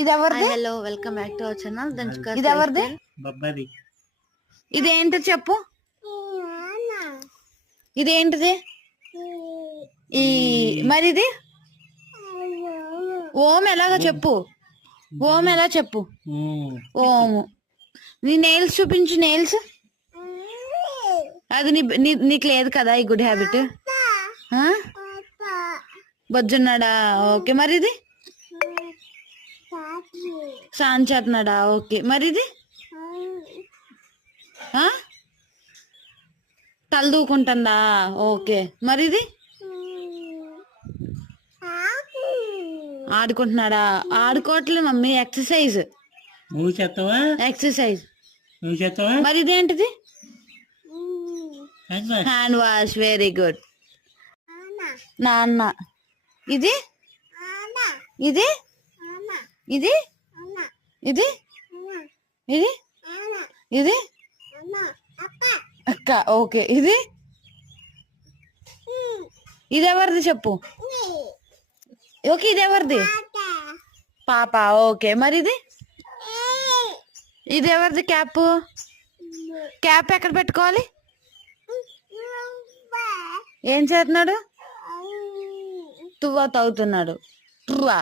ఇది ఎవరిది? Hello welcome back to our channel. ఇది ఎవరిది? ఇదేంటి చెప్పు. ఇదేంటిది? ఈ మరి ఇది ఓం ఎలాగో చెప్పు. ఓం ఎలా చెప్పు. ఓము. నీ నెయిల్స్ చూపించు. నెయిల్స్ అది నీకు లేదు కదా ఈ గుడ్ హ్యాబిట్. బొజ్జున్నాడా? ఓకే. మరి ఇది సాంచేస్తున్నాడా? ఓకే. మరి ఇది తల దూకుంటుందా? ఓకే. మరి ఇది ఆడుకుంటున్నాడా? ఆడుకోవట్లేదు మమ్మీ, ఎక్సర్సైజ్. ఎక్సర్సైజ్. మరి ఇదేంటిది? Hand wash. వెరీ గుడ్ నాన్న. ఇది ఇది ఇది ఇది ఇది ఇది అక్క. ఓకే. ఇది ఇది ఎవరిది చెప్పు. ఓకే. ఇది ఎవరిది? పాప. ఓకే. మరి ఇది ఇది ఎవరిది? క్యాప్. క్యాప్ ఎక్కడ పెట్టుకోవాలి? ఏం చేస్తున్నాడు? తువ్వా తాగుతున్నాడు. తువ్వా